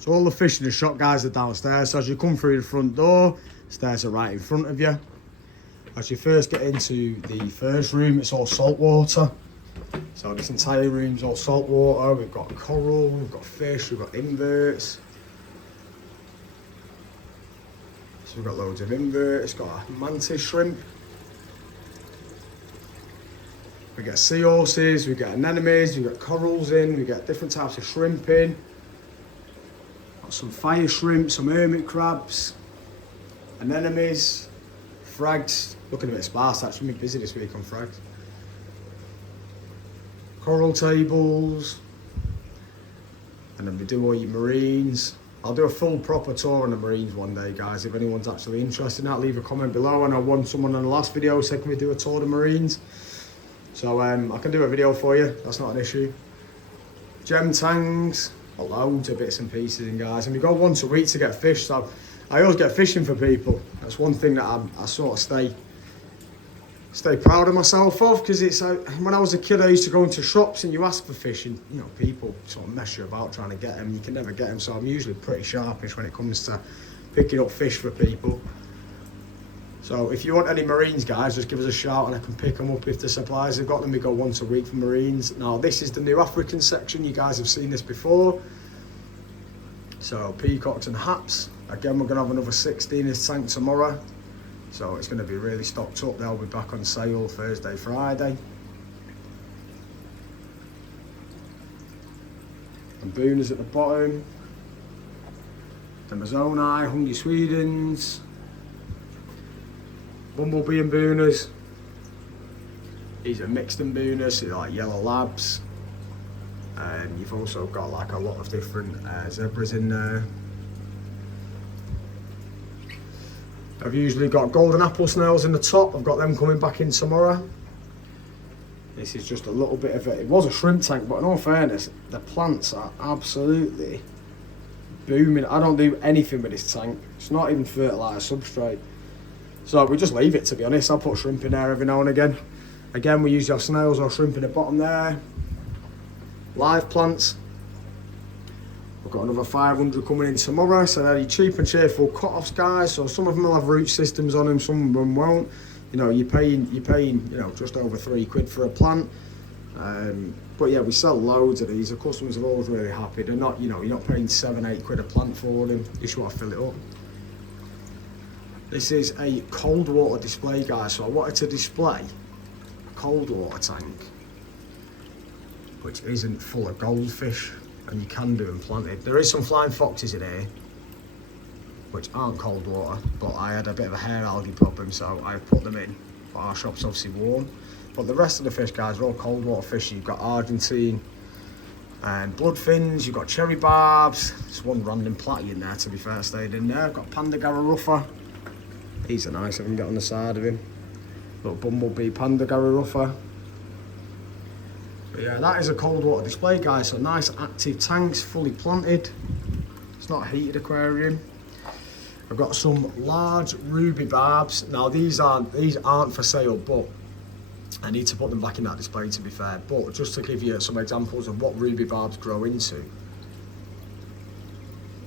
So all the fish in the shop, guys, are downstairs. So as you come through the front door, stairs are right in front of you. As you first get into the first room, it's all salt water. So this entire room's all salt water. We've got coral, we've got fish, we've got inverts. So we've got loads of inverts, got a mantis shrimp. We get seahorses, we get anemones, we get corals in, we get different types of shrimp in. Got some fire shrimp, some hermit crabs, anemones, frags. Looking a bit sparse actually, been busy this week on frags. Coral tables. And then we do all your marines. I'll do a full proper tour on the marines one day, guys. If anyone's actually interested in that, leave a comment below. I know someone on the last video said, can we do a tour of the marines? So I can do a video for you, that's not an issue. Gem tangs, loads of bits and pieces in, guys. And we go once a week to get fish, so I always get fishing for people. That's one thing that I sort of stay proud of myself of, because it's when I was a kid I used to go into shops and you ask for fish and you know people sort of mess you about trying to get them. You can never get them, so I'm usually pretty sharpish when it comes to picking up fish for people. So if you want any marines, guys, just give us a shout and I can pick them up if the suppliers have got them. We go once a week for marines. Now this is the new African section. You guys have seen this before. So peacocks and haps. Again, we're going to have another 16 in this tank tomorrow. So it's going to be really stocked up. They'll be back on sale Thursday, Friday. And booners at the bottom. The Amazoni, Hungry Swedens. Bumblebee and booners. These are mixed and booners, so like yellow labs. And you've also got like a lot of different zebras in there. I've usually got golden apple snails in the top. I've got them coming back in tomorrow. This is just a little bit of it. It was a shrimp tank, but in all fairness, the plants are absolutely booming. I don't do anything with this tank. It's not even fertiliser substrate. So we just leave it, to be honest. I'll put shrimp in there every now and again. Again, we usually have snails or shrimp in the bottom there. Live plants. We've got another 500 coming in tomorrow, so they're cheap and cheerful cut-offs, guys. So some of them will have root systems on them, some of them won't. You know, you're paying, you know, just over £3 for a plant. But yeah, we sell loads of these. The customers are always really happy. They're not, you know, you're not paying £7-8 a plant for them. You just want to fill it up. This is a cold water display, guys. So I wanted to display a cold water tank, which isn't full of goldfish. And you can do them planted. There is some flying foxes in here, which aren't cold water, but I had a bit of a hair algae problem, so I put them in. But our shop's obviously warm. But the rest of the fish, guys, are all cold water fish. You've got Argentine and bloodfins, you've got cherry barbs. There's one random platy in there, to be fair, stayed in there. I've got panda garraruffa. These are nice, I can get on the side of him. Little bumblebee panda garraruffa. But yeah, that is a cold water display, guys. So nice active tanks, fully planted. It's not a heated aquarium. I've got some large ruby barbs. Now these aren't for sale, but I need to put them back in that display, to be fair. But just to give you some examples of what ruby barbs grow into.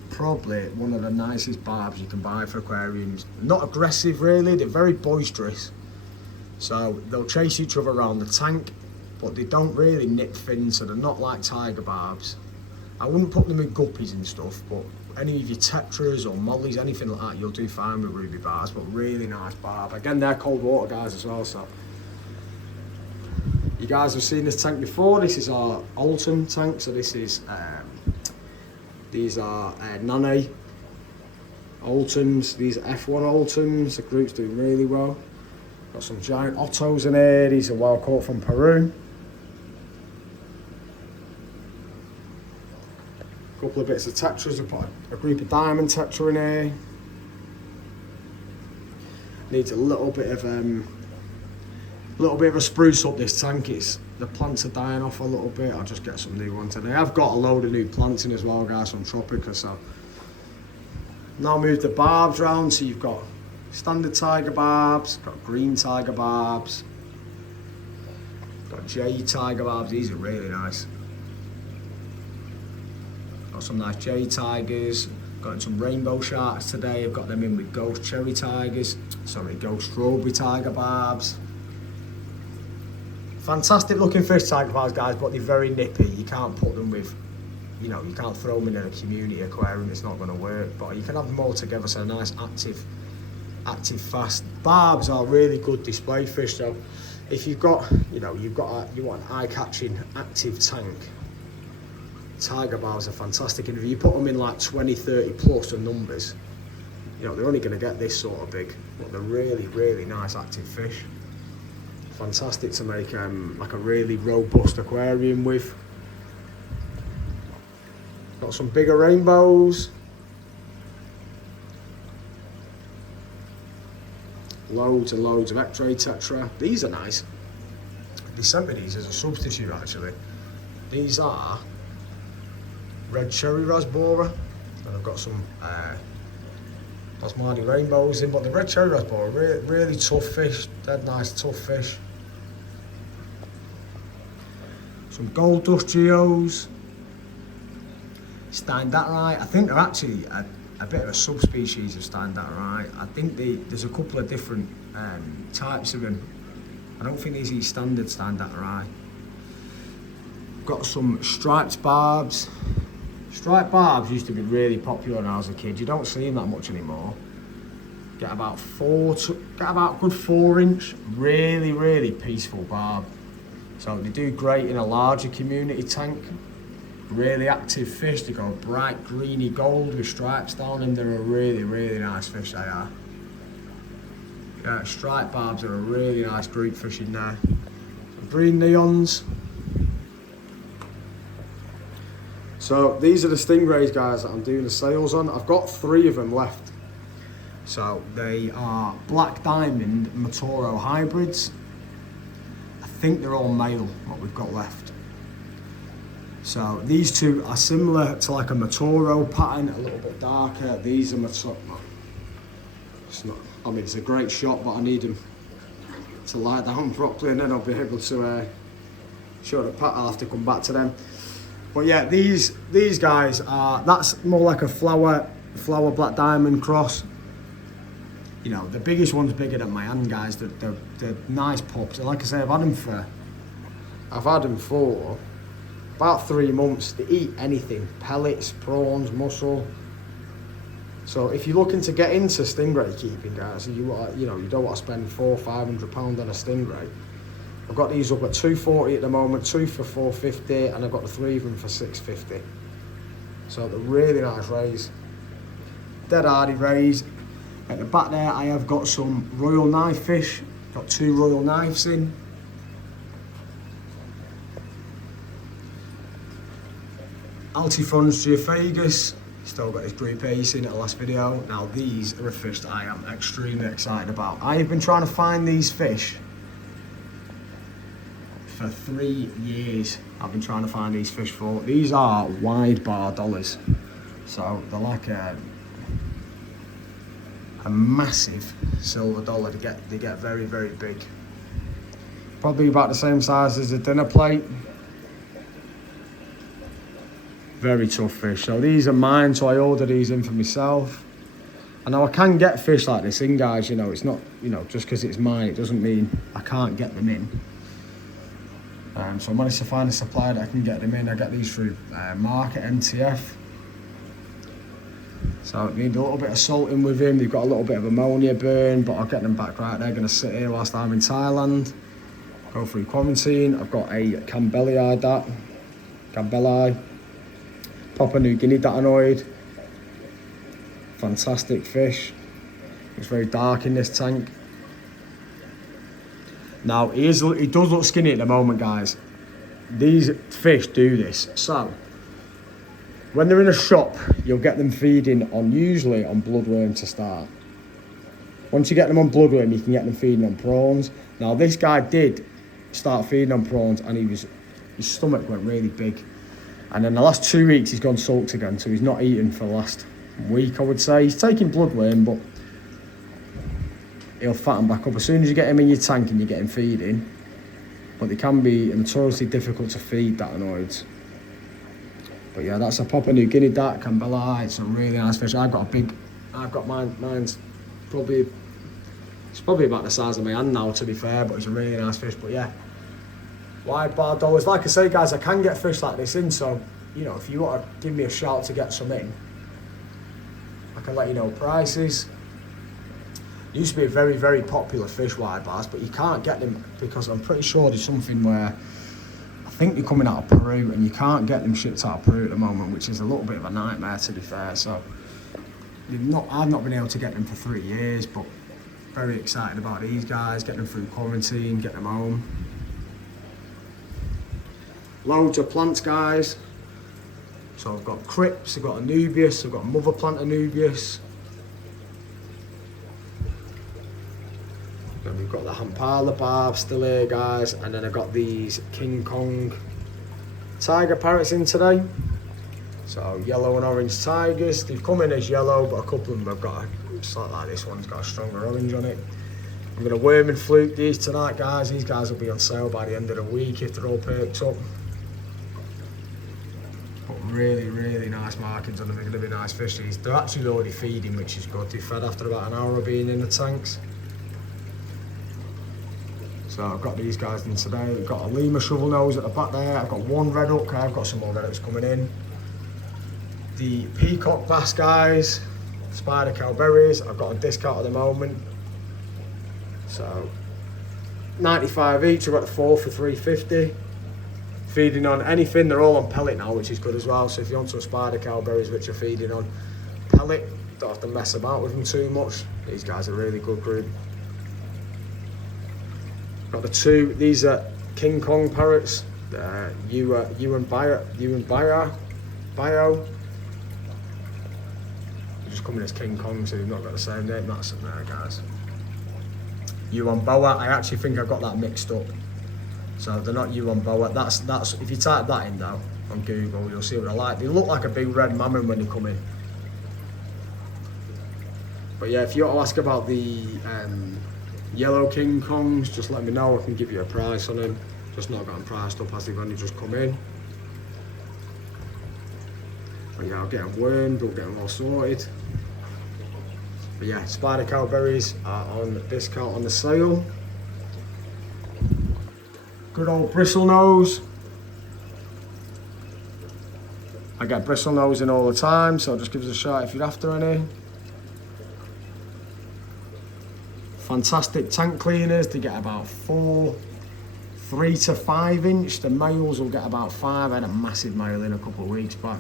Probably one of the nicest barbs you can buy for aquariums. Not aggressive really, they're very boisterous. So they'll chase each other around the tank, but they don't really nip fins, so they're not like tiger barbs. I wouldn't put them in guppies and stuff, but any of your tetras or mollies, anything like that, you'll do fine with ruby barbs, but really nice barb. Again, they're cold water, guys, as well, so. You guys have seen this tank before. This is our Alton tank, so this is, these are Nane Altons, these are F1 Altons, the group's doing really well. Got some giant Ottos in here, these are wild caught from Peru. Couple of bits of tetras. I put a group of diamond tetra in here. Needs a little bit of a spruce up this tank. The plants are dying off a little bit. I'll just get some new ones in. I've got a load of new plants in as well, guys, from Tropica. So now move the barbs round. So you've got standard tiger barbs, got green tiger barbs, got jade tiger barbs. These are really nice. Got some nice jade tigers. Got in some rainbow sharks today. I've got them in with ghost cherry tigers. Sorry, ghost strawberry tiger barbs. Fantastic looking fish, tiger barbs, guys, but they're very nippy. You can't put them with, you know, you can't throw them in a community aquarium. It's not going to work. But you can have them all together, so nice, active, fast. Barbs are really good display fish. So if you've got, you know, you want an eye-catching, active tank, tiger barbs are fantastic. And if you put them in like 20, 30 plus of numbers, you know, they're only going to get this sort of big, but they're really, really nice active fish. Fantastic to make like a really robust aquarium with. Got some bigger rainbows. Loads and loads of X-ray tetra. These are nice. They sent me these as a substitute actually. These are red cherry rasbora, and I've got some Tasmanian rainbows in, but the red cherry rasbora, really tough fish, dead nice tough fish. Some gold dust geos, Steindatterite. I think they're actually a bit of a subspecies of Steindatterite. I think there's a couple of different types of them. I don't think these are standard Steindatterite. Got some striped barbs. Striped barbs used to be really popular when I was a kid. You don't see them that much anymore. Get about a good 4 inch, really peaceful barb. So they do great in a larger community tank. Really active fish. They go bright greeny gold with stripes down them. They're a really nice fish, they are. Yeah, striped barbs are a really nice group fish in there. Some green neons. So these are the Stingrays, guys, that I'm doing the sales on. I've got 3 of them left. So they are black diamond Matoro hybrids. I think they're all male, what we've got left. So these 2 are similar to like a Matoro pattern, a little bit darker. These are Matoro. It's not, I mean, it's a great shot, but I need them to lie down properly, and then I'll be able to show the pattern. I'll have to come back to them. But yeah, these guys are, that's more like a flower black diamond cross. You know, the biggest one's bigger than my hand, guys. They're nice pups. And like I say, I've had them for about 3 months. They eat anything, pellets, prawns, mussel. So if you're looking to get into stingray keeping, guys, and you don't want to spend £400 or £500 on a stingray, I've got these up at $240 at the moment, 2 for $450, and I've got the 3 of them for $650. So they're really nice rays. Dead hardy rays. At the back there, I have got some royal knife fish. Got 2 royal knives in. Altifrons geophagus. Still got his group ace in at the last video. Now these are a fish that I am extremely excited about. I have been trying to find these fish for 3 years. I've been trying to find these fish for. These are wide bar dollars. So they're like a massive silver dollar. They get very big. Probably about the same size as a dinner plate. Very tough fish. So these are mine, so I ordered these in for myself. And now I can get fish like this in, guys. You know, it's not, you know, just because it's mine, it doesn't mean I can't get them in. So I managed to find a supplier that I can get them in. I get these through Market MTF. So I need a little bit of salting with him. They've got a little bit of ammonia burn, but I'll get them back right. They're going to sit here whilst I'm in Thailand. Go through quarantine. I've got a Campbelli, Papua New Guinea datanoid. Fantastic fish. It's very dark in this tank. Now, he does look skinny at the moment, guys. These fish do this. So, when they're in a shop, you'll get them feeding usually on bloodworm to start. Once you get them on bloodworm, you can get them feeding on prawns. Now, this guy did start feeding on prawns, and his stomach went really big. And then the last 2 weeks, he's gone sulked again, so he's not eaten for the last week, I would say. He's taking bloodworm, but he'll fatten back up as soon as you get him in your tank and you get him feeding. But they can be notoriously difficult to feed datanoids. But yeah, that's a Papua New Guinea dark Campbellite. It's a really nice fish. I've got mine's probably, it's probably about the size of my hand now, to be fair, but it's a really nice fish. But yeah, wide bar dollars. Like I say, guys, I can get fish like this in, so, you know, if you want to give me a shout to get some in, I can let you know prices. Used to be a very, very popular fish, wide bars, but you can't get them because I'm pretty sure there's something where I think they're coming out of Peru and you can't get them shipped out of Peru at the moment, which is a little bit of a nightmare, to be fair. So I've not been able to get them for 3 years, but very excited about these guys, getting them through quarantine, getting them home. Loads of plants, guys. So I've got Crips, I've got Anubias, I've got Mother Plant Anubias. Then we've got the Hampala barbs still here, guys, and then I've got these King Kong tiger parrots in today. So yellow and orange tigers. They've come in as yellow, but a couple of them have got it's not like this one's got a stronger orange on it. I'm gonna worm and fluke these tonight, guys. These guys will be on sale by the end of the week if they're all perked up. But really, really nice markings on them. They're gonna be nice fish. They're actually already feeding, which is good. They fed after about an hour of being in the tanks. So I've got these guys in today. We've got a Lima shovel nose at the back there. I've got one red hook. I've got some more red hooks coming in. The Peacock bass, guys. Spider cowberries. I've got a discount at the moment. So 95 each. I've got the 4 for 350. Feeding on anything. They're all on pellet now, which is good as well. So if you want some spider cowberries which are feeding on pellet, don't have to mess about with them too much. These guys are a really good group. Got the two, these are King Kong parrots, Bio. They're just coming as King Kong, so they've not got the same name. That's it there, guys. Boa, I actually think I got that mixed up. So they're not Boa. That's if you type that in though on Google, you'll see what they're like. They look like a big red mammon when they come in. But yeah, if you want to ask about the yellow King Kongs, just let me know. I can give you a price on them. Just not got them priced up as they've only just come in. But yeah, I'll get them wormed, we'll get them all sorted. But yeah, spider cowberries are on discount on the sale. Good old bristlenose. I get bristlenose in all the time, so just give us a shout if you're after any. Fantastic tank cleaners, they get about 3 to 5 inch. The males will get about 5. I had a massive male in a couple of weeks back.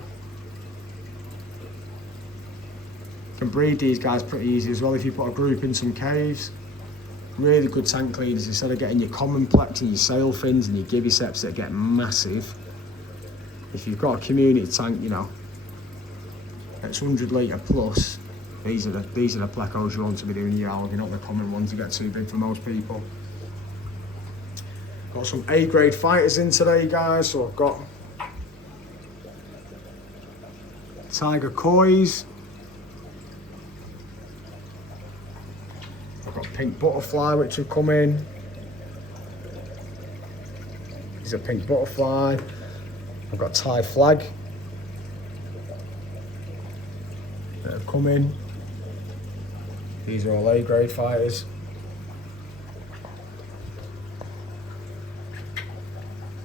You can breed these guys pretty easy as well if you put a group in some caves. Really good tank cleaners. Instead of getting your complex and your sail fins and your gibiceps that get massive, if you've got a community tank, you know, it's 100 litre plus. These are the plecos you want to be doing your algae, not the common ones that get too big for most people. Got some A-grade fighters in today, guys. So I've got tiger kois. I've got pink butterfly which have come in. These are pink butterfly. I've got Thai flag that have come in. These are all A-grade fighters.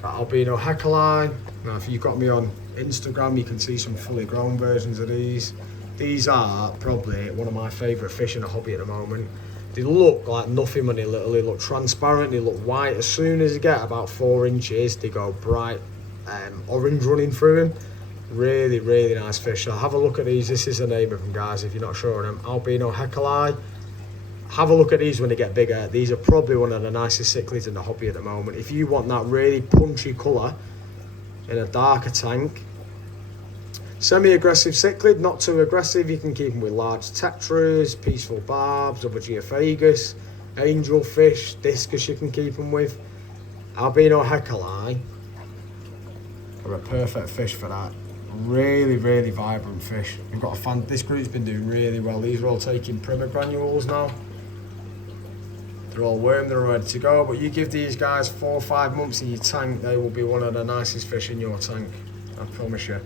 Albino Hecali. Now if you've got me on Instagram, you can see some fully grown versions of these. These are probably one of my favourite fish in the hobby at the moment. They look like nothing when they look transparent, they look white. As soon as they get about 4 inches, they go bright orange running through them. Really, really nice fish. So have a look at these. This is the name of them, guys, if you're not sure of them. Albino Hecali. Have a look at these when they get bigger. These are probably one of the nicest cichlids in the hobby at the moment. If you want that really punchy colour in a darker tank, semi-aggressive cichlid, not too aggressive. You can keep them with large tetras, peaceful barbs, other geophagus, angelfish, discus you can keep them with. Albino Hecali are a perfect fish for that. Really, really vibrant fish. We've got this group's been doing really well. These are all taking primer granules now. They're all wormed, they're ready to go. But you give these guys 4 or 5 months in your tank, they will be one of the nicest fish in your tank. I promise you.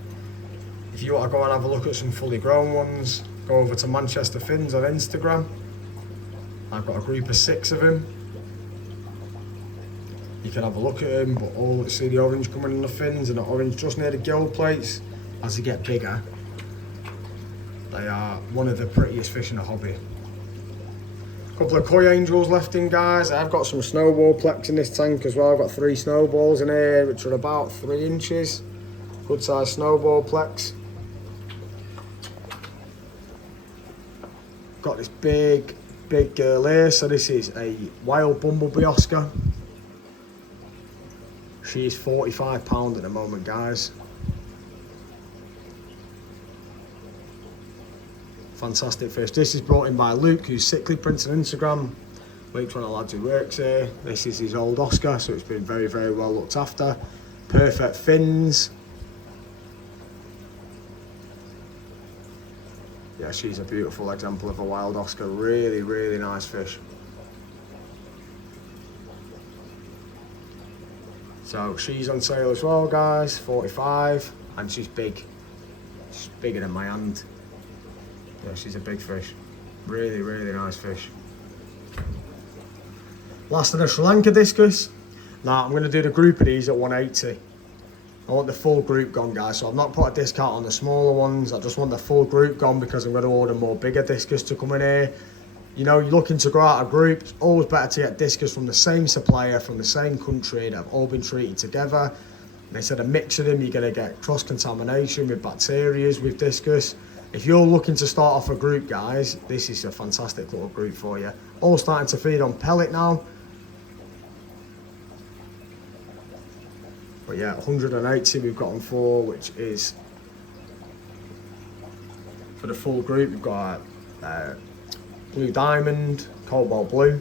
If you want to go and have a look at some fully grown ones, go over to Manchester Fins on Instagram. I've got a group of 6 of them. You can have a look at them, but all see the orange coming in the fins and the orange just near the gill plates. As they get bigger, they are one of the prettiest fish in the hobby. A couple of koi angels left in, guys. I've got some snowball plex in this tank as well. I've got 3 snowballs in here, which are about 3 inches. Good size snowball plex. Got this big girl here. So this is a wild bumblebee Oscar. She is £45 at the moment, guys. Fantastic fish. This is brought in by Luke, who's Cichlid Prince on Instagram. Luke's one of the lads who works here. This is his old Oscar, so it's been very, very well looked after. Perfect fins. Yeah, she's a beautiful example of a wild Oscar. Really, really nice fish. So she's on sale as well, guys, 45, and she's big. She's bigger than my hand. Yeah, she's a big fish. Really, really nice fish. Last of the Sri Lanka discus. Now I'm going to do the group of these at 180. I want the full group gone, guys, so I've not put a discount on the smaller ones. I just want the full group gone because I'm going to order more bigger discus to come in here. You know, you're looking to grow out a group, it's always better to get discus from the same supplier, from the same country, that have all been treated together. And instead of mixing them, you're going to get cross-contamination with bacteria with discus. If you're looking to start off a group, guys, this is a fantastic little group for you. All starting to feed on pellet now. But yeah, 180 we've got them for, which is, for the full group, we've got blue diamond, cobalt blue,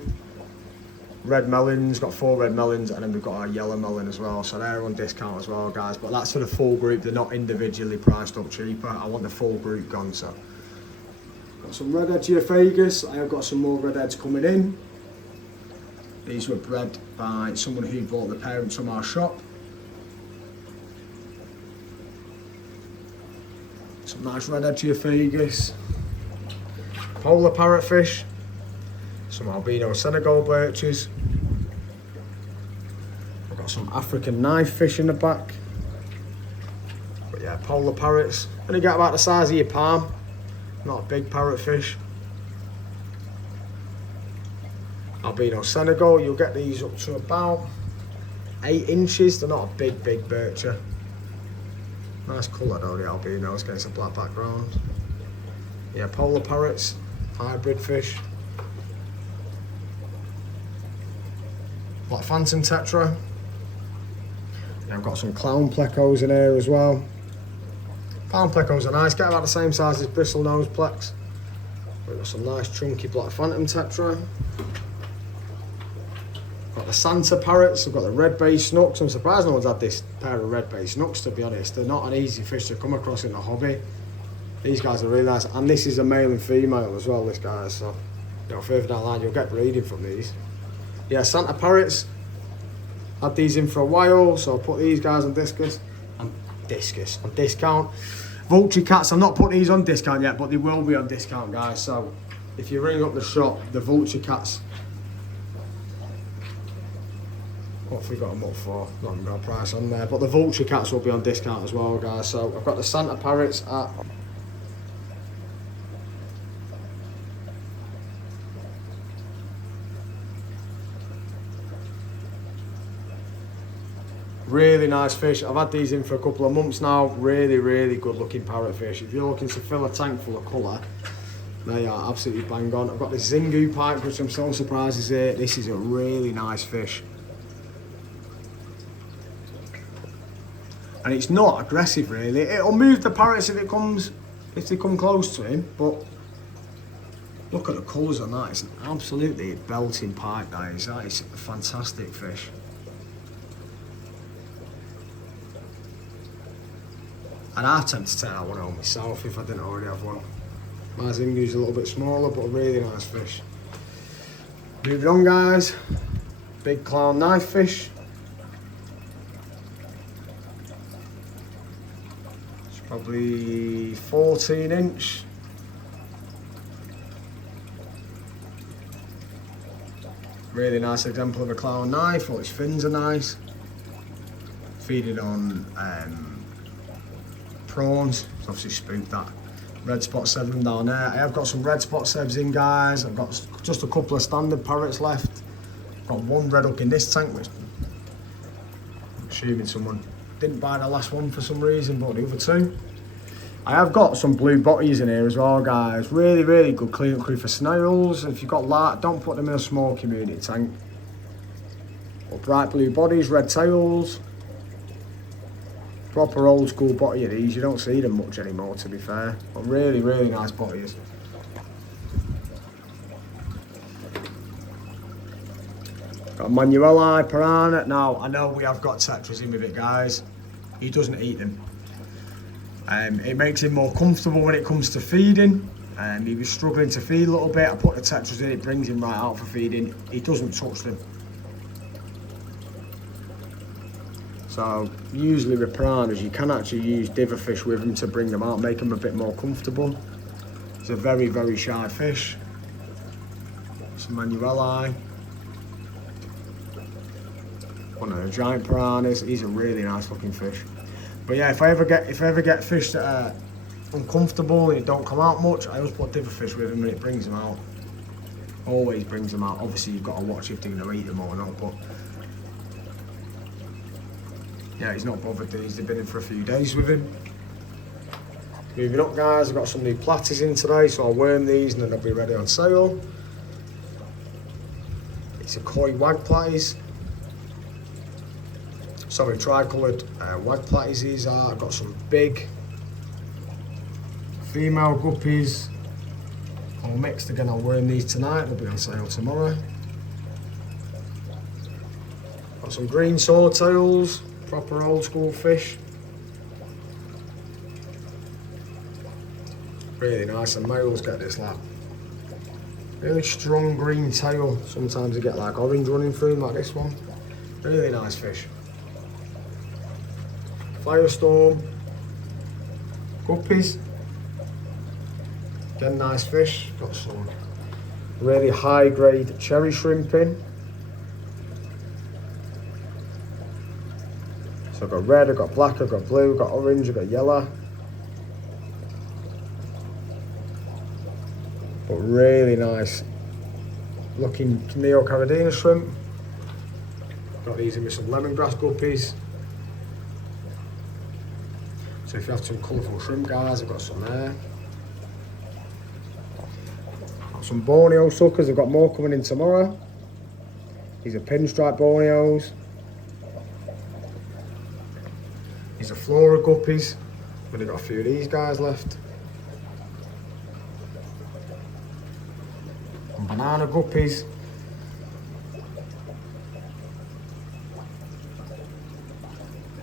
red melons, got 4 red melons, and then we've got a yellow melon as well, so they're on discount as well, guys, but that's for the full group. They're not individually priced up cheaper. I want the full group gone. So got some red Geophagus. I have got some more red heads coming in. These were bred by someone who bought the parents from our shop. Some nice red Geophagus. Polar parrotfish, some albino Senegal birches. I've got some African knife fish in the back. But yeah, polar parrots. Only get about the size of your palm. Not a big parrotfish. Albino Senegal, you'll get these up to about 8 inches. They're not a big bircher. Nice colour though, the albinos against a black background. Yeah, polar parrots. Hybrid fish. Black phantom tetra. And I've got some clown plecos in here as well. Clown plecos are nice, get about the same size as bristle nose plex. We've got some nice chunky black phantom tetra. Got the Santa parrots, I've got the red bay snooks. I'm surprised no one's had this pair of red bay snooks, to be honest. They're not an easy fish to come across in the hobby. These guys are really nice, and this is a male and female as well, this guy, so you know, further down the line you'll get breeding from these. Yeah, Santa parrots, had these in for a while, so I'll put these guys on discount. Vulture cats, I've not put these on discount yet, but they will be on discount, guys, so if you ring up the shop, the vulture cats, what have we got them up for? Not even got a price on there, but the vulture cats will be on discount as well, guys. So I've got the Santa parrots at really nice fish. I've had these in for a couple of months now. Really, really good looking parrotfish. If you're looking to fill a tank full of colour, they are absolutely bang on. I've got this Zingu pike, which I'm so surprised is here. This is a really nice fish. And it's not aggressive really. It'll move the parrots if they come close to him, but look at the colours on that. It's an absolutely belting pike, that is. That is a fantastic fish. And I tend to take that one home myself if I didn't already have one. My Zingu's a little bit smaller, but a really nice fish. Moving on, guys. Big clown knife fish. Probably 14-inch. Really nice example of a clown knife. All its fins are nice. Feeding on prawns. It's obviously spooked that. Red spot severn down there. I have got some red spot sevs in, guys. I've got just a couple of standard parrots left. Got one red hook in this tank, which I'm assuming someone didn't buy the last one for some reason, but the other two. I have got some blue botties in here as well, guys. Really, really good clean-up crew for snails. If you've got that, don't put them in a small community tank. But bright blue bodies, red tails. Proper old school botty of these. You don't see them much anymore, to be fair. But really, really nice botties. Got a Manueli piranha. Now, I know we have got tetras in with it, guys. He doesn't eat them. It makes him more comfortable when it comes to feeding. He was struggling to feed a little bit. I put the tetras in, it brings him right out for feeding. He doesn't touch them. So usually with piranhas, you can actually use diver fish with them to bring them out, make them a bit more comfortable. It's a very, very shy fish. Some Manueli. One of the giant piranhas. He's a really nice looking fish. But yeah, if I ever get fish that are uncomfortable and it don't come out much, I always put diver fish with them and it brings them out. Always brings them out. Obviously you've got to watch if they're going to eat them or not, but yeah, he's not bothered these. They've been in for a few days with him. Moving up, guys, I've got some new platies in today, so I'll worm these and then they'll be ready on sale. It's a koi wag platies. Sorry, tri-coloured wag platies these are. I've got some big female guppies all mixed. Again, I'll worm these tonight. They'll be on sale tomorrow. Got some green swordtails, proper old school fish. Really nice, and males get this like really strong green tail. Sometimes you get like orange running through them like this one. Really nice fish. Firestorm, guppies, again nice fish. Got some really high grade cherry shrimp in. So I've got red, I've got black, I've got blue, I've got orange, I've got yellow. But really nice looking Neo Caradina shrimp. Got these in with some lemongrass guppies. So if you have some colourful shrimp, guys, I've got some there. Got some Borneo suckers, I've got more coming in tomorrow. These are pinstripe Borneos. These are Flora guppies. I've only got a few of these guys left. Some banana guppies.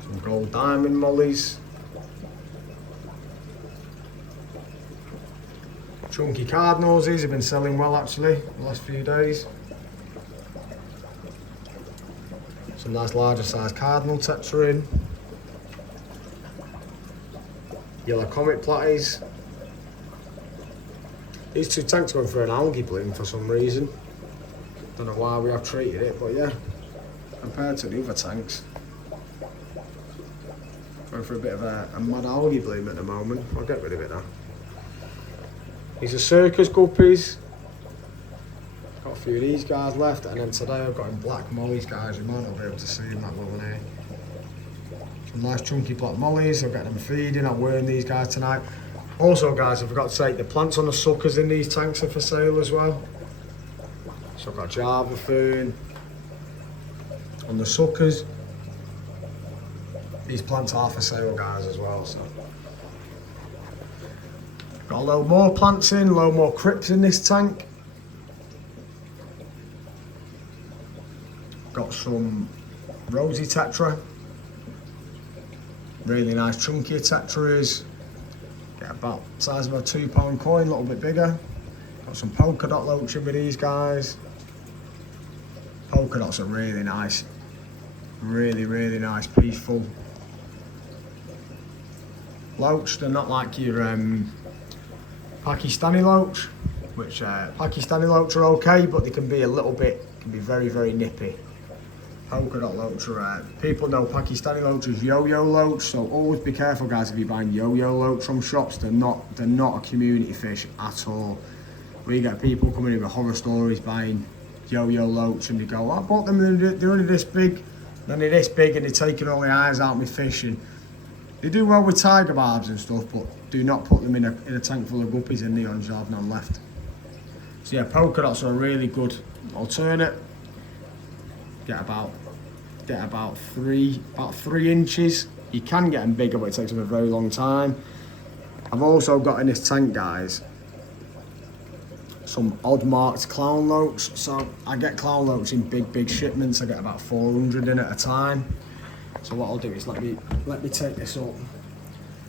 Some gold diamond mollies. Chunky cardinals, these have been selling well actually the last few days. Some nice larger size cardinal tetra in. Yellow comet platies. These two tanks going for an algae bloom for some reason. Don't know why we have treated it, but yeah, compared to the other tanks, going for a bit of a mad algae bloom at the moment. I'll get rid of it now. These are circus guppies. Got a few of these guys left, and then today I've got in black mollies, guys. You might not be able to see them that well in here. Some nice chunky black mollies. I'll get them feeding. I'll worm these guys tonight. Also, guys, I forgot to say the plants on the suckers in these tanks are for sale as well. So I've got Java fern on the suckers. These plants are for sale, guys, as well. So got a load more plants in, a load more crypts in this tank. Got some rosy tetra. Really nice chunkier tetras. Get about the size of a £2 coin, a little bit bigger. Got some polka dot loaching with these guys. Polka dots are really nice. Really, really nice, peaceful. loach. They're not like your Pakistani loach, which Pakistani loach are okay, but they can be a little bit, can be very, very nippy. Polka dot loach are, people know Pakistani loach as yo-yo loach, so always be careful guys if you're buying yo-yo loach from shops. They're not a community fish at all. We get people coming in with horror stories buying yo-yo loach and they go, I bought them, they're only this big, then they're this big and they're taking all the eyes out of me fishing. They do well with tiger barbs and stuff, but do not put them in a tank full of guppies and neons, you'll have none left. So yeah, polka dots are a really good alternate. Get about 3 inches. You can get them bigger, but it takes them a very long time. I've also got in this tank, guys, some odd marked clown loach. So I get clown loach in big shipments. I get about 400 in at a time. So what I'll do is let me take this up,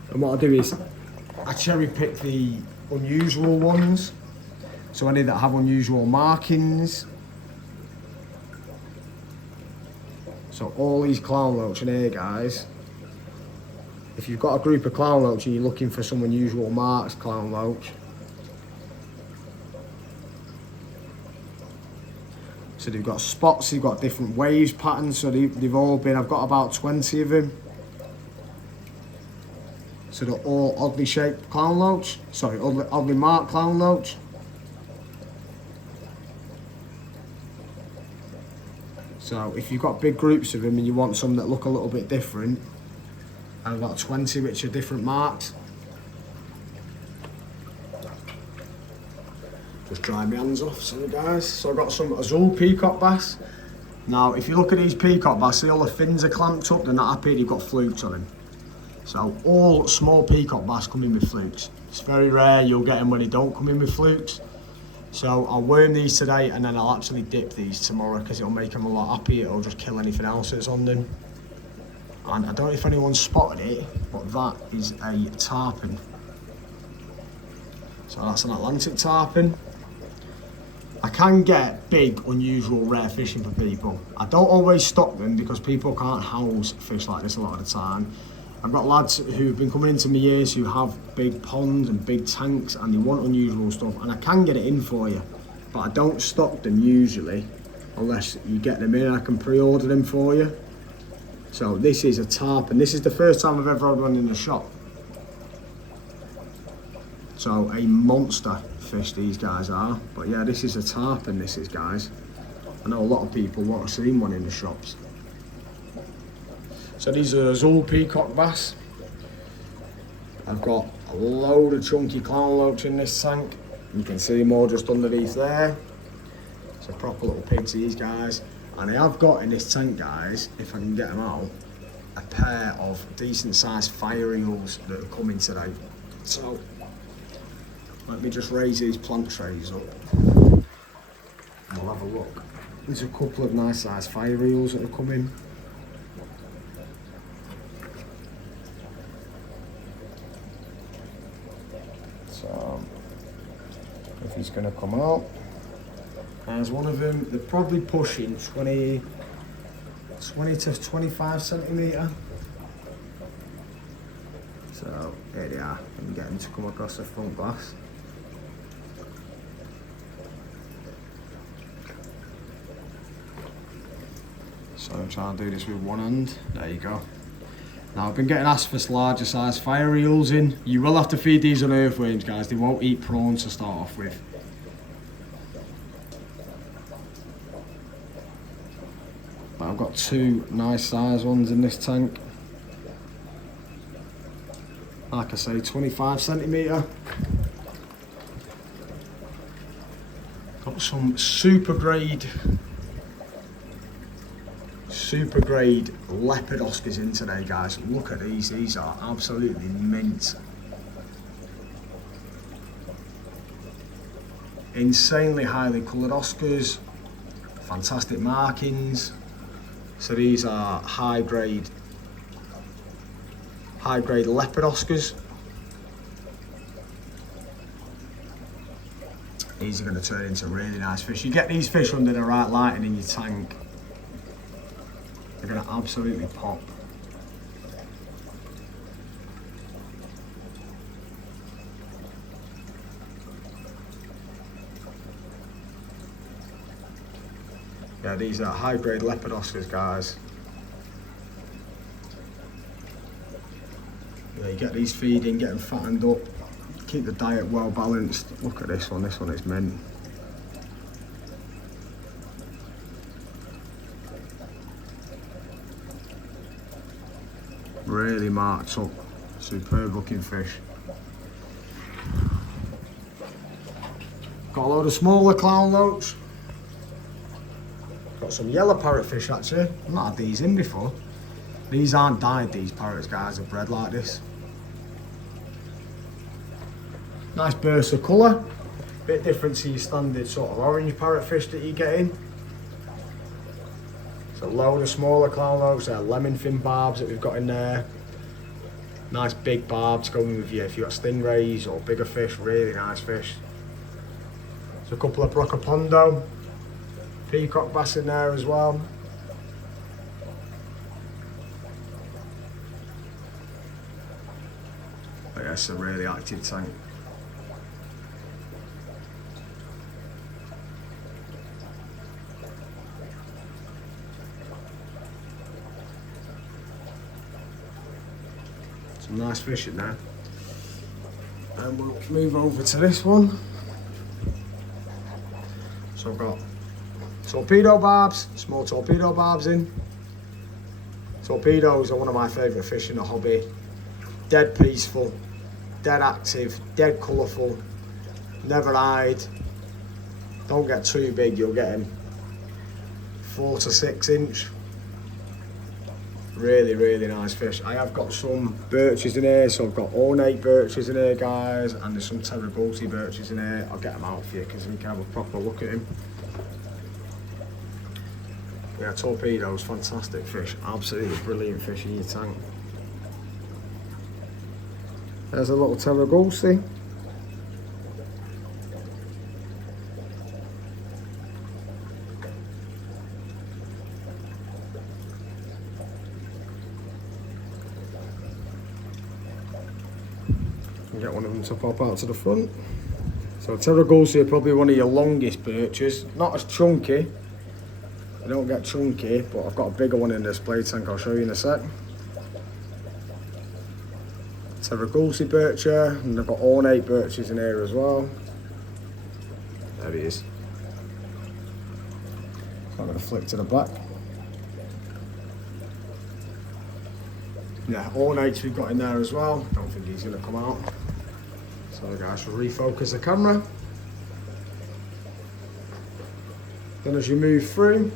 and what I'll do is I cherry pick the unusual ones. So any that have unusual markings. So all these clown loach in here, guys, if you've got a group of clown loach and you're looking for some unusual marks clown loach, so they've got spots, they've got different waves patterns, so they've all been, I've got about 20 of them. So they're all oddly shaped clown loach, sorry, oddly marked clown loach. So if you've got big groups of them and you want some that look a little bit different, I've got 20 which are different marks. Just dry my hands off, sorry guys. So I've got some azul peacock bass. Now if you look at these peacock bass, see all the fins are clamped up, they're not happy, they've got flukes on them. So all small peacock bass come in with flukes. It's very rare you'll get them when they don't come in with flukes. So I'll worm these today and then I'll actually dip these tomorrow because it'll make them a lot happier. It'll just kill anything else that's on them. And I don't know if anyone's spotted it, but that is a tarpon. So that's an Atlantic tarpon. I can get big, unusual, rare fishing for people. I don't always stock them because people can't house fish like this a lot of the time. I've got lads who've been coming into my years who have big ponds and big tanks and they want unusual stuff, and I can get it in for you, but I don't stock them usually unless you get them in and I can pre-order them for you. So this is a tarpon. This is the first time I've ever had one in the shop. So a monster fish these guys are, but yeah, this is a tarpon, this is, guys. I know a lot of people want to see one in the shops. So these are azul peacock bass. I've got a load of chunky clown loach in this tank. You can see them all just underneath there. It's a proper little pigs, these guys. And I have got in this tank, guys, if I can get them out, a pair of decent sized fire eels that are coming today. So let me just raise these plant trays up and we'll have a look. There's a couple of nice sized fire eels that are coming. So if he's going to come out, there's one of them. They're probably pushing 20 to 25 centimetre. So here they are. Let me get them to come across the front glass. So I'm trying to do this with one hand. There you go. Now I've been getting asked for larger size fire eels in. You will have to feed these on earthworms, guys. They won't eat prawns to start off with. But I've got two nice size ones in this tank. Like I say, 25 centimetre. Got some super grade leopard Oscars in today, guys. Look at these are absolutely mint. Insanely highly coloured Oscars, fantastic markings. So these are high grade leopard Oscars. These are going to turn into really nice fish. You get these fish under the right lighting in your tank, they're going to absolutely pop. Yeah, these are high grade leopard Oscars, guys. Yeah, you get these feeding, get them fattened up, keep the diet well balanced. Look at this one is mint. Really marked up, superb looking fish. Got a load of smaller clown loach. Got some yellow parrotfish actually. I've not had these in before. These aren't dyed, these parrots, guys, are bred like this. Nice burst of colour. Bit different to your standard sort of orange parrotfish that you get in. It's a load of smaller clown loach, they're lemon fin barbs that we've got in there. Nice big barbs going with you if you've got stingrays or bigger fish, really nice fish. There's a couple of broccopondo, peacock bass in there as well. But yeah, it's a really active tank. Some nice fish in there. And we'll move over to this one. So I've got torpedo barbs, small torpedo barbs in. Torpedoes are one of my favourite fish in the hobby. Dead peaceful, dead active, dead colourful, never hide. Don't get too big, you'll get them 4 to 6 inch. Really, really nice fish. I have got some birches in here, so I've got ornate birches in here, guys, and there's some terragosi birches in here. I'll get them out for you because we can have a proper look at him. Yeah, torpedoes, fantastic fish. Absolutely brilliant fish in your tank. There's a little terragosi. Get one of them to pop out to the front. So terragosi are probably one of your longest birches. Not as chunky. They don't get chunky, but I've got a bigger one in the display tank. I'll show you in a sec. Terragosi bircher, and I've got ornate birches in here as well. There he is. I'm going to flick to the back. Yeah, ornates we've got in there as well. Don't think he's going to come out. So guys, we'll refocus the camera. Then as you move through,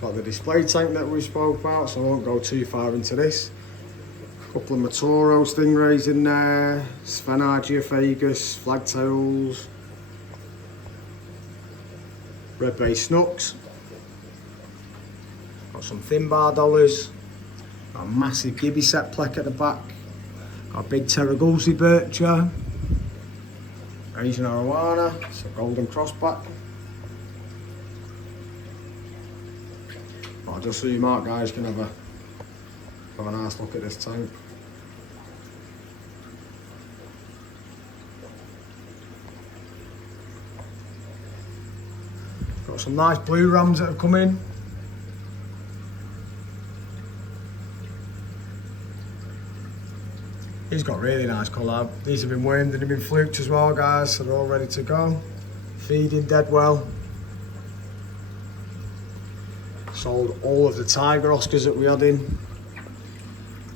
got the display tank that we spoke about, so I won't go too far into this. A couple of Matoro stingrays in there, Sphenargiophagus, flagtails, red-based snooks. Got some thin bar dollars. Got a massive gibby set plec at the back. Got a big terragosi bircher. Asian arowana, it's a golden crossback. But just so you mark, guys, can have a nice look at this tank. Got some nice blue rams that have come in. He's got really nice colour. These have been wormed and have been fluked as well, guys, so they're all ready to go. Feeding dead well. Sold all of the tiger Oscars that we had in.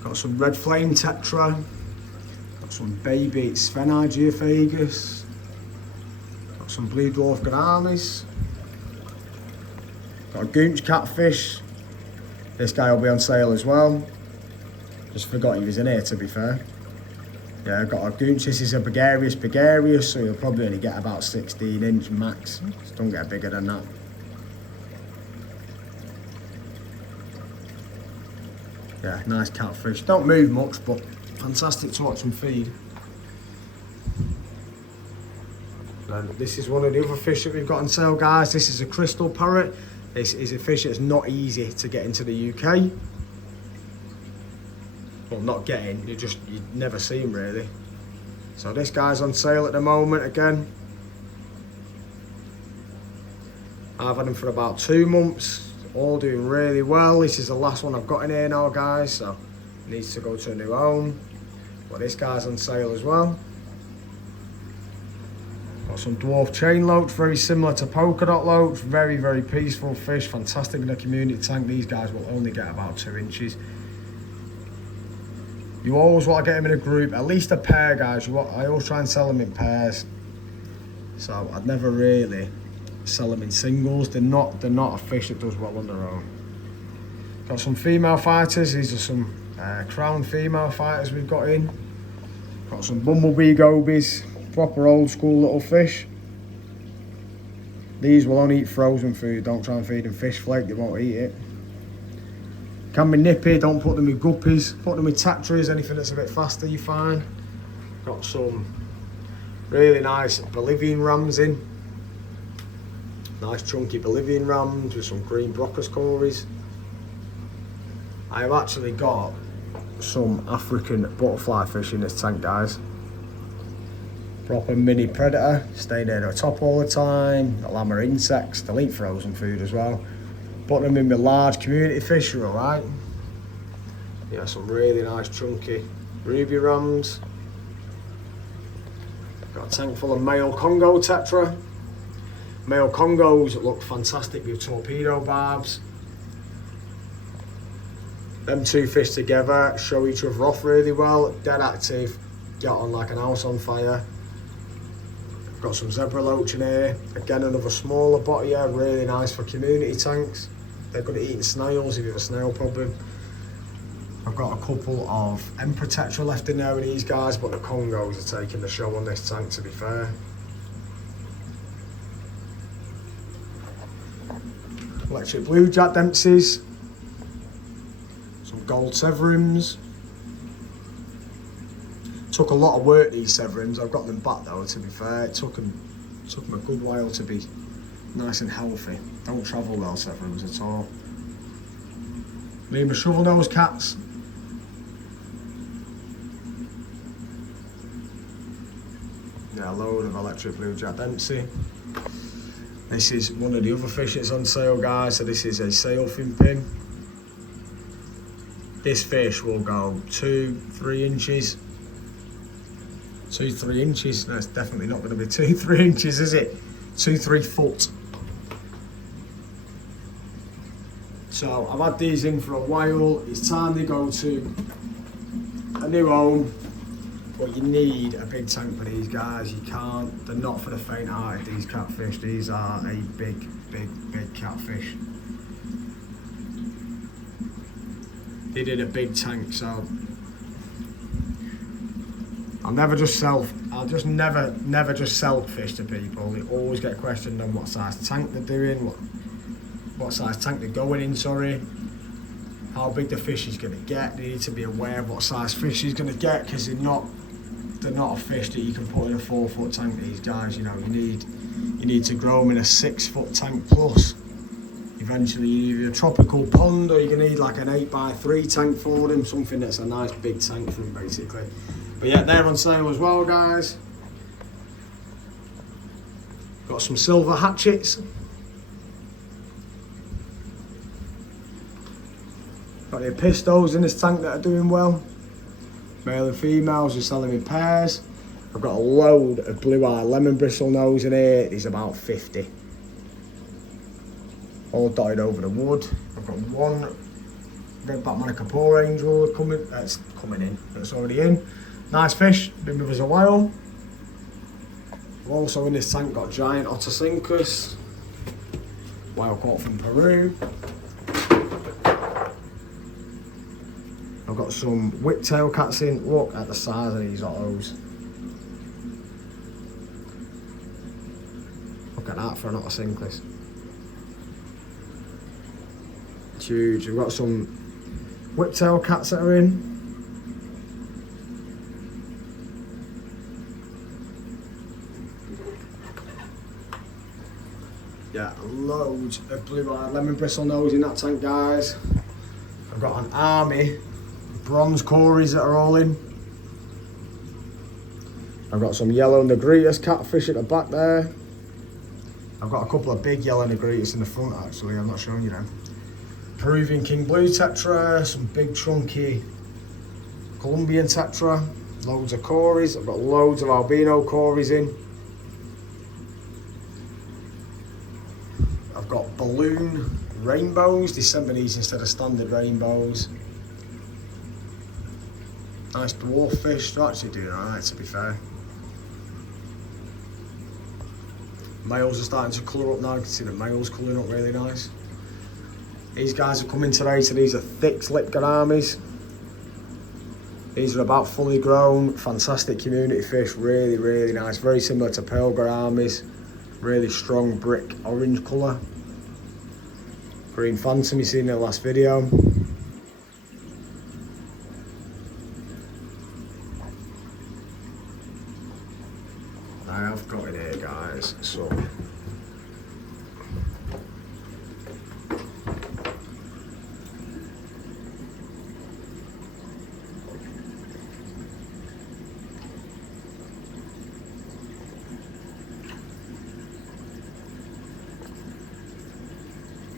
Got some red flame tetra. Got some baby Sphenargiophagus. Got some blue dwarf gouramis. Got a goonch catfish. This guy will be on sale as well. Just forgot he was in here, to be fair. Yeah, I've got a goonch. This is a Begarius, so you'll probably only get about 16 inch max. Just don't get bigger than that. Yeah, nice catfish. Don't move much, but fantastic to watch them feed. And this is one of the other fish that we've got on sale, guys. This is a crystal parrot. This is a fish that's not easy to get into the UK. Well, not getting, you never see him really. So this guy's on sale at the moment again. I've had them for about 2 months, all doing really well. This is the last one I've got in here now, guys, so it needs to go to a new home. But this guy's on sale as well. Got some dwarf chain loach, very similar to polka dot loach. Very, very peaceful fish, fantastic in a community tank. These guys will only get about 2 inches. You always want to get them in a group, at least a pair, guys. I always try and sell them in pairs. So I'd never really sell them in singles. They're not a fish that does well on their own. Got some female fighters. These are some crown female fighters we've got in. Got some bumblebee gobies, proper old school little fish. These will only eat frozen food. Don't try and feed them fish flake, they won't eat it. Can be nippy, don't put them with guppies. Put them with tatras, anything that's a bit faster you find. Got some really nice Bolivian rams in. Nice chunky Bolivian rams with some green brocas cories. I have actually got some African butterfly fish in this tank, guys. Proper mini predator, stay near the top all the time. They'll hammer insects, they'll eat frozen food as well. Put them in with large community fish, are alright. Yeah, some really nice chunky ruby rams. Got a tank full of male Congo tetra. Male Congos look fantastic with torpedo barbs. Them two fish together show each other off really well. Dead active, get on like an house on fire. Got some zebra loach in here. Again, another smaller body here, really nice for community tanks. They're good at eating snails if you have a snail problem. I've got a couple of emperor tetra left in there with these guys, but the Congos are taking the show on this tank, to be fair. Electric blue jack dempseys. Some gold severums. Took a lot of work, these severums. I've got them back though, to be fair. It took them a good while to be nice and healthy. Don't travel well, severums at all. Me and my shovel nose cats. Yeah, a load of electric blue jack dempsey. This is one of the other fish that's on sale, guys. So this is a sailfin pin. This fish will go 2-3 inches. 2-3 inches. No, it's definitely not going to be 2-3 inches, is it? 2-3 foot. So I've had these in for a while. It's time they go to a new home. But you need a big tank for these guys. You can't. They're not for the faint-hearted, these catfish. These are a big, big, big catfish. They did a big tank, so I'll never just never just sell fish to people. They always get questioned on what size tank they're doing, what size tank they're going in, sorry. How big the fish is going to get. They need to be aware of what size fish he's going to get, because they're not a fish that you can put in a 4-foot tank, these guys. You know, you need to grow them in a 6-foot tank plus. Eventually you need a tropical pond, or you're going to need like an 8x3 tank for them, something that's a nice big tank for them basically. But yeah, they're on sale as well, guys. Got some silver hatchets. Got the pistos in this tank that are doing well. Male and females, are selling in pairs. I've got a load of blue-eye lemon bristle nose in here. These about 50. All dotted over the wood. I've got one redback Manicapour angel coming in. That's already in. Nice fish, been with us a while. I've also in this tank got giant otocincus, wild caught from Peru. I've got some whiptail cats in. Look at the size of these ottos. Look at that for an otocincus. It's huge. We've got some whiptail cats that are in. Yeah, loads of blue-eyed lemon bristle nose in that tank, guys. I've got an army of bronze cories that are all in. I've got some yellow negritas catfish at the back there. I've got a couple of big yellow negritas in the front actually, I'm not showing you them. Peruvian king blue tetra, some big chunky Colombian tetra, loads of cories. I've got loads of albino cories in. I've got balloon rainbows, they sent me these instead of standard rainbows. Nice dwarf fish, they're actually doing alright to be fair. Males are starting to colour up now, you can see the males colouring up really nice. These guys are coming today, so these are thick lip gouramis. These are about fully grown, fantastic community fish, really, really nice. Very similar to pearl gouramis, really strong brick orange colour. Green phantom you seen in the last video. I have got it here guys, so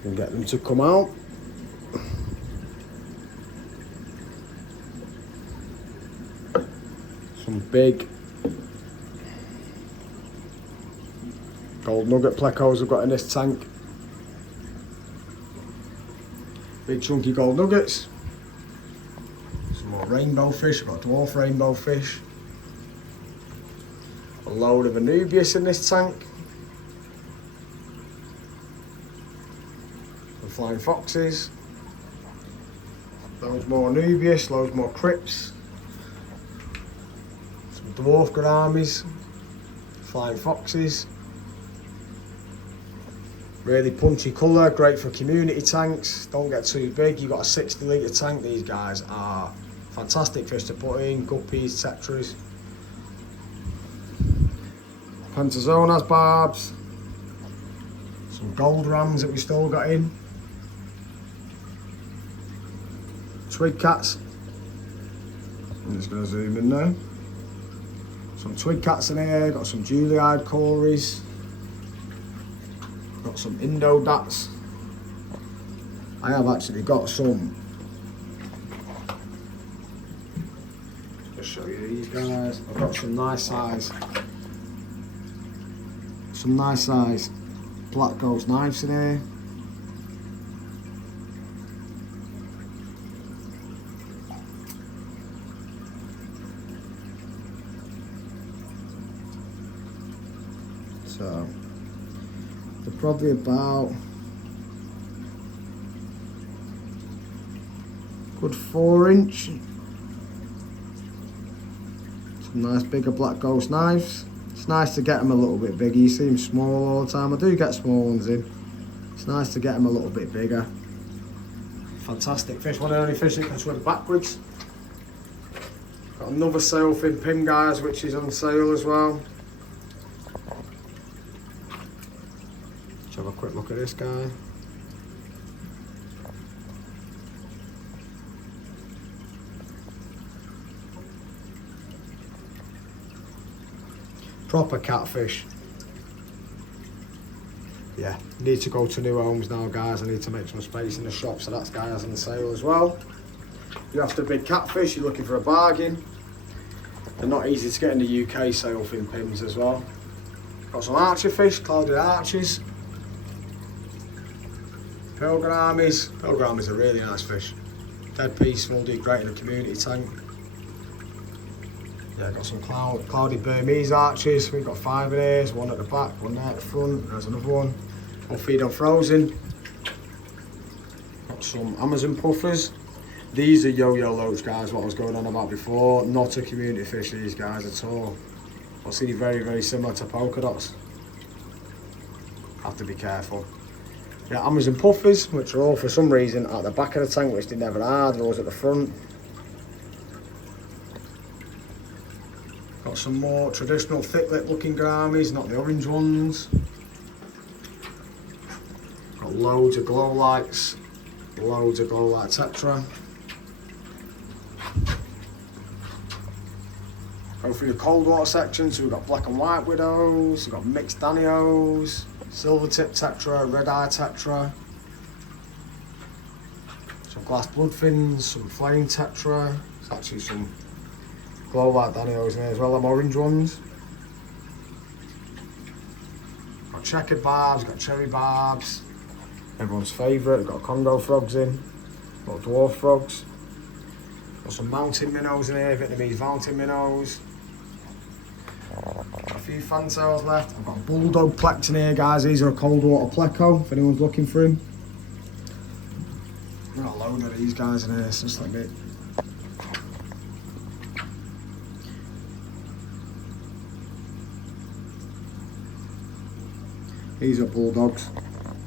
can get them to come out. Some big gold nugget plecos I've got in this tank. Big chunky gold nuggets. Some more rainbow fish, I've got dwarf rainbow fish. A load of Anubias in this tank. Some flying foxes. Loads more Anubias, loads more crips. Some dwarf gouramis. Flying foxes. Really punchy colour, great for community tanks. Don't get too big, you've got a 60 litre tank. These guys are fantastic fish to put in, guppies, tetras. Pentazonas barbs. Some gold rams that we still got in. Twig cats. I'm just going to zoom in now. Some twig cats in here, got some Juliide cories. Got some Indodats. I have actually got some. Just show you these guys. I've got some nice size black ghost knives in here. So they're probably about good 4 inch. Some nice bigger black ghost knives. It's nice to get them a little bit bigger. You see them small all the time. I do get small ones in. It's nice to get them a little bit bigger. Fantastic fish. One of the only fish that can swim backwards. Got another sailfin pin guys which is on sale as well. Let's have a quick look at this guy. Proper catfish. Yeah, need to go to new homes now guys. I need to make some space in the shop, so that guy has on sale as well. You're after a big catfish, you're looking for a bargain. They're not easy to get in the UK, sailfin pins as well. Got some archer fish, clouded arches. Pearl gouramis. Pearl gouramis are really nice fish. Dead peaceful, do great in a community tank. Yeah, got some clouded Burmese arches. We've got 5 of these, one at the back, one there at the front. There's another one. I'll feed on frozen. Got some Amazon puffers. These are yo-yo loach guys, what I was going on about before. Not a community fish, these guys at all. I'll see very, very similar to polka dots. Have to be careful. Yeah, Amazon puffers, which are all for some reason at the back of the tank, which they never are. They're always at the front. Got some more traditional thick lip looking gouramis, not the orange ones. Got loads of glow lights, loads of glow light tetra. Go through the cold water section, so we've got black and white widows, we've got mixed danios, silver tip tetra, red eye tetra, some glass bloodfins, some flame tetra. There's actually some glow light Daniels in there as well, them orange ones. Got checkered barbs, got cherry barbs, everyone's favourite. We've got Congo frogs in, got dwarf frogs. Got some mountain minnows in here, Vietnamese mountain minnows. Got a few fantails left. I've got a bulldog plex in here, guys. These are a cold water pleco, if anyone's looking for him. I've got a load of these guys in here, it's just like it. These are bulldogs,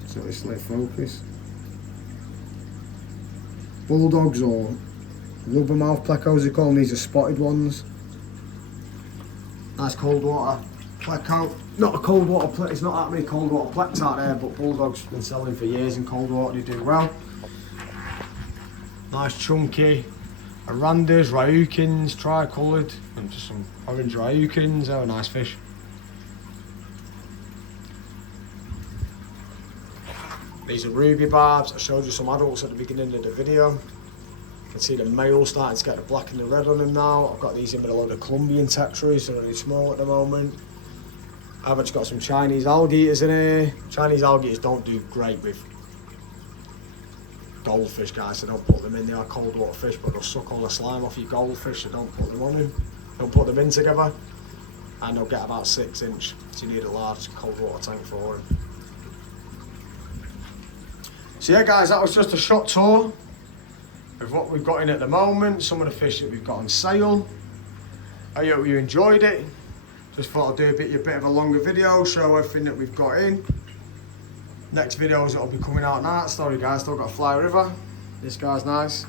so this let focus. Bulldogs or rubber mouth plecos, they call them. These are spotted ones. Nice cold water pleco. Not a cold water pleco, it's not that many cold water plecs out there, but bulldogs have been selling for years in cold water, they do well. Nice chunky arandas, ryukins, tricoloured, and just some orange ryukins. They're a nice fish. These are ruby barbs. I showed you some adults at the beginning of the video. You can see the male starting to get the black and the red on them now. I've got these in with a load of Colombian tetras, they're really small at the moment. I've actually got some Chinese alligators in here. Chinese alligators don't do great with goldfish, guys, so don't put them in. They are cold water fish, but they'll suck all the slime off your goldfish, so don't put them on them. Don't put them in together, and they'll get about 6 inch, so you need a large cold water tank for them. So yeah, guys, that was just a short tour of what we've got in at the moment, some of the fish that we've got on sale. I hope you enjoyed it. Just thought I'd do a bit of a longer video, show everything that we've got in. Next videos that'll be coming out now. Sorry guys, still got a Fly River. This guy's nice.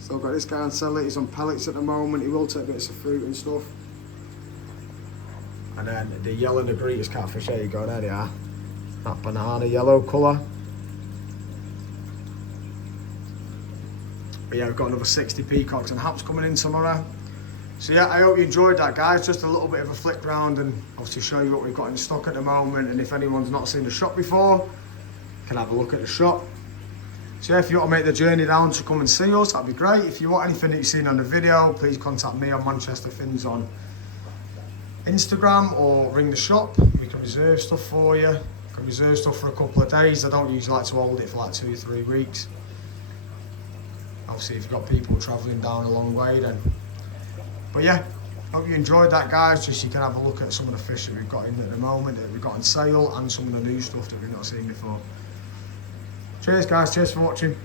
Still got this guy on sell it. He's on pellets at the moment. He will take bits of fruit and stuff. And then the yellow Negritas catfish, there you go, there they are. That banana yellow colour. But yeah, we've got another 60 peacocks and haps coming in tomorrow. So yeah, I hope you enjoyed that, guys. Just a little bit of a flick round and obviously show you what we've got in stock at the moment. And if anyone's not seen the shop before, can have a look at the shop. So yeah, if you want to make the journey down to come and see us, that'd be great. If you want anything that you've seen on the video, please contact me on Manchester Fins on Instagram or ring the shop. We can reserve stuff for you. We can reserve stuff for a couple of days. I don't usually like to hold it for like 2 or 3 weeks. Obviously, if you've got people travelling down a long way, then. But yeah, hope you enjoyed that, guys. Just so you can have a look at some of the fish that we've got in at the moment, that we've got on sale, and some of the new stuff that we've not seen before. Cheers, guys. Cheers for watching.